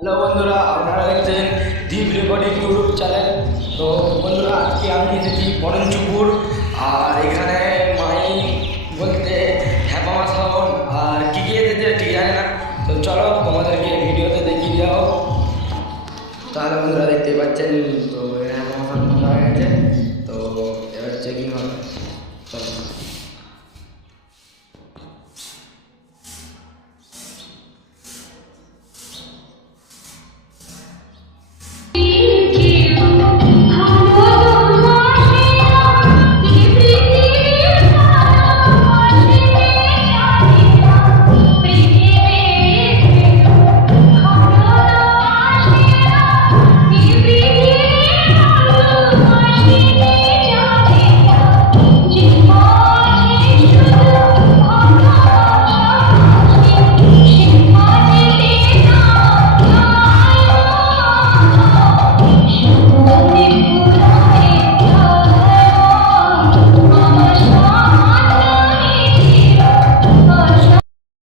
Hello বন্ধুরা, আপনারা দেখছেন দীপ রেকর্ডিং ইউটিউব চ্যানেল। তো বন্ধুরা, আজকে আমি এসেছি পরঞ্চুপুর। আর এখানে মাই বলতে হ্যাপামা সাউন্ড আর কী কী এসেছে ঠিক জানে না। তো চলো তোমাদেরকে ভিডিওতে দেখিয়ে দেওয়া হোক। তাহলে বন্ধুরা দেখতে পাচ্ছেন, তো হ্যাপামা সাউন্ড হয়ে গেছে।